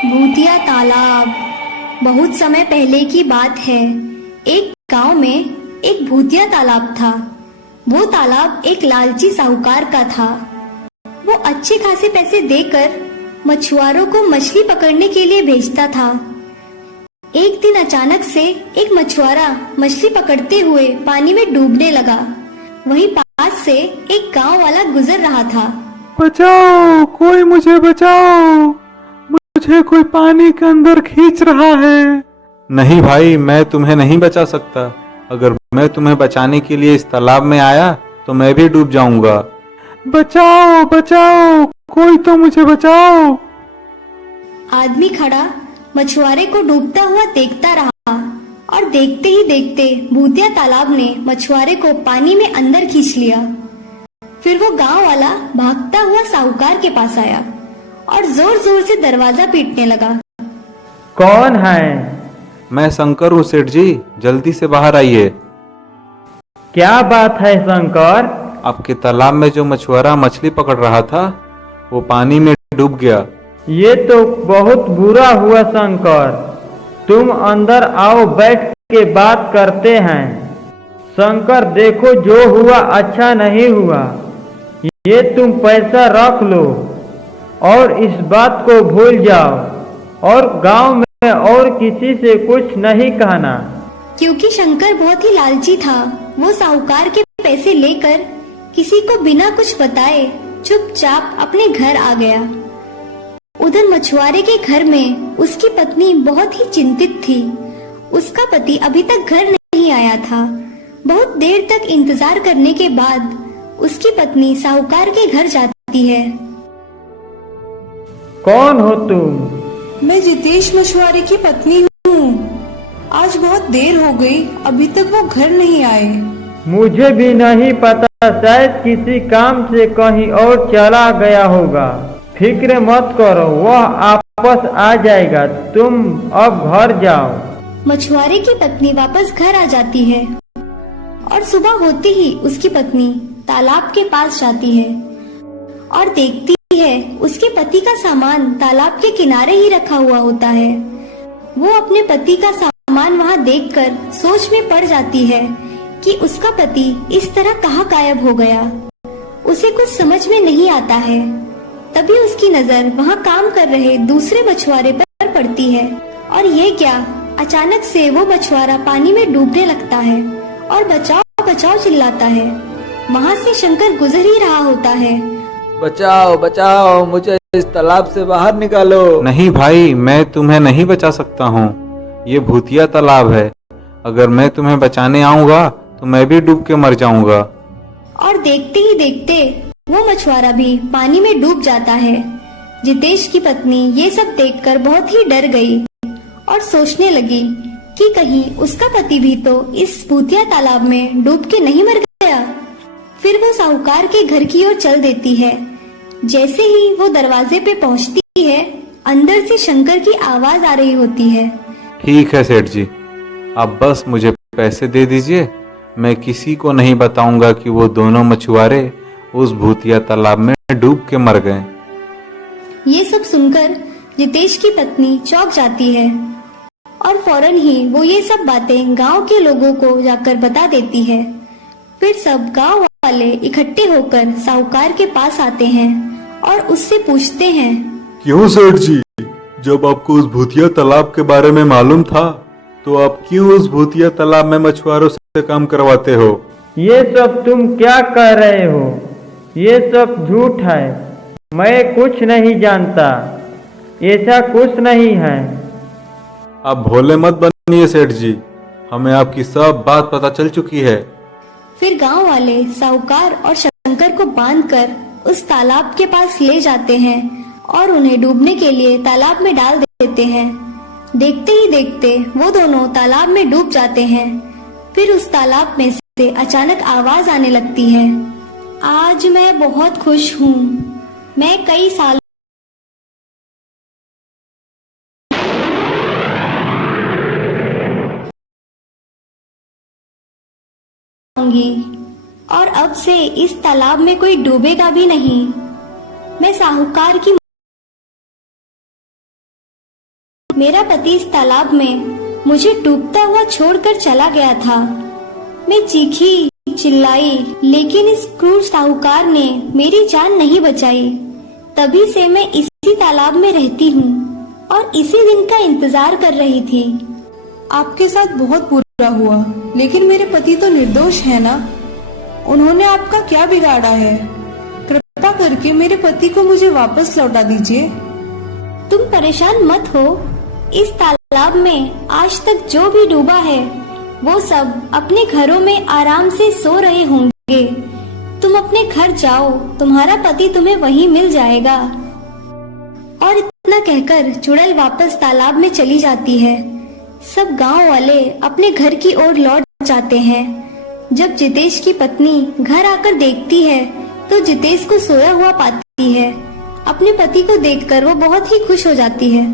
भूतिया तालाब। बहुत समय पहले की बात है। एक गांव में एक भूतिया तालाब था। वो तालाब एक लालची साहूकार का था। वो अच्छे खासे पैसे देकर मछुआरों को मछली पकड़ने के लिए भेजता था। एक दिन अचानक से एक मछुआरा मछली पकड़ते हुए पानी में डूबने लगा। वहीं पास से एक गांव वाला गुजर रहा था। बचाओ, कोई मुझे बचाओ, मुझे कोई पानी के अंदर खींच रहा है। नहीं भाई, मैं तुम्हें नहीं बचा सकता। अगर मैं तुम्हें बचाने के लिए इस तालाब में आया तो मैं भी डूब जाऊंगा। बचाओ बचाओ, कोई तो मुझे बचाओ। आदमी खड़ा मछुआरे को डूबता हुआ देखता रहा और देखते ही देखते भूतिया तालाब ने मछुआरे को पानी में अंदर खींच लिया। फिर वो गांव वाला भागता हुआ साहूकार के पास आया और जोर जोर से दरवाजा पीटने लगा। कौन है? मैं शंकर हूँ सेठ जी, जल्दी से बाहर आइए। क्या बात है शंकर? आपके तालाब में जो मछुआरा मछली पकड़ रहा था वो पानी में डूब गया। ये तो बहुत बुरा हुआ शंकर। तुम अंदर आओ, बैठ के बात करते हैं। शंकर देखो, जो हुआ अच्छा नहीं हुआ। ये तुम पैसा रख लो और इस बात को भूल जाओ और गांव में और किसी से कुछ नहीं कहना। क्योंकि शंकर बहुत ही लालची था, वो साहूकार के पैसे लेकर किसी को बिना कुछ बताए चुपचाप अपने घर आ गया। उधर मछुआरे के घर में उसकी पत्नी बहुत ही चिंतित थी। उसका पति अभी तक घर नहीं आया था। बहुत देर तक इंतजार करने के बाद उसकी पत्नी साहूकार के घर जाती है। कौन हो तुम? मैं जितेश मछुआरे की पत्नी हूँ। आज बहुत देर हो गई, अभी तक वो घर नहीं आए। मुझे भी नहीं पता, शायद किसी काम से कहीं और चला गया होगा। फिक्र मत करो, वह वापस आ जाएगा। तुम अब घर जाओ। मछुआरे की पत्नी वापस घर आ जाती है और सुबह होते ही उसकी पत्नी तालाब के पास जाती है और देखती है उसके पति का सामान तालाब के किनारे ही रखा हुआ होता है। वो अपने पति का सामान वहाँ देखकर सोच में पड़ जाती है कि उसका पति इस तरह कहाँ गायब हो गया। उसे कुछ समझ में नहीं आता है। तभी उसकी नजर वहाँ काम कर रहे दूसरे मछुआरे पर पड़ती है और ये क्या, अचानक से वो मछुआरा पानी में डूबने लगता है और बचाओ बचाओ चिल्लाता है। वहाँ से शंकर गुजर ही रहा होता है। बचाओ बचाओ, मुझे इस तालाब से बाहर निकालो। नहीं भाई, मैं तुम्हें नहीं बचा सकता हूँ। ये भूतिया तालाब है। अगर मैं तुम्हें बचाने आऊंगा तो मैं भी डूब के मर जाऊंगा। और देखते ही देखते वो मछुआरा भी पानी में डूब जाता है। जितेश की पत्नी ये सब देखकर बहुत ही डर गई और सोचने लगी कि कहीं उसका पति भी तो इस भूतिया तालाब में डूब के नहीं मर गया। फिर वो साहूकार के घर की ओर चल देती है। जैसे ही वो दरवाजे पे पहुंचती है, अंदर से शंकर की आवाज आ रही होती है। ठीक है सेठ जी, आप बस मुझे पैसे दे दीजिए। मैं किसी को नहीं बताऊंगा कि वो दोनों मछुआरे उस भूतिया तालाब में डूब के मर गए। ये सब सुनकर जितेश की पत्नी चौंक जाती है और फौरन ही वो ये सब बातें गांव के लोगों को जाकर बता देती है। फिर सब गांव वाले इकट्ठे होकर साहूकार के पास आते हैं और उससे पूछते हैं, क्यों सेठ जी, जब आपको उस भूतिया तालाब के बारे में मालूम था तो आप क्यों उस भूतिया तालाब में मछुआरों से काम करवाते हो? ये सब तुम क्या कह रहे हो? ये सब झूठ है। मैं कुछ नहीं जानता, ऐसा कुछ नहीं है। आप भोले मत बनिए सेठ जी, हमें आपकी सब बात पता चल चुकी है। फिर गांव वाले साहूकार और शंकर को बांधकर उस तालाब के पास ले जाते हैं और उन्हें डूबने के लिए तालाब में डाल देते हैं। देखते ही देखते वो दोनों तालाब में डूब जाते हैं। फिर उस तालाब में से अचानक आवाज आने लगती है, आज मैं बहुत खुश हूँ। मैं कई साल और अब से इस तालाब में कोई डूबेगा भी नहीं। मैं साहूकार की मेरा पति इस तालाब में मुझे डूबता हुआ छोड़कर चला गया था। मैं चीखी चिल्लाई, लेकिन इस क्रूर साहूकार ने मेरी जान नहीं बचाई। तभी से मैं इसी तालाब में रहती हूँ और इसी दिन का इंतजार कर रही थी। आपके साथ बहुत बुरा हुआ, लेकिन मेरे पति तो निर्दोष है ना? उन्होंने आपका क्या बिगाड़ा है? कृपा करके मेरे पति को मुझे वापस लौटा दीजिए। तुम परेशान मत हो। इस तालाब में आज तक जो भी डूबा है वो सब अपने घरों में आराम से सो रहे होंगे। तुम अपने घर जाओ, तुम्हारा पति तुम्हें वहीं मिल जाएगा। और इतना कहकर चुड़ैल वापस तालाब में चली जाती है। सब गांव वाले अपने घर की ओर लौट जाते हैं। जब जितेश की पत्नी घर आकर देखती है तो जितेश को सोया हुआ पाती है। अपने पति को देखकर वो बहुत ही खुश हो जाती है।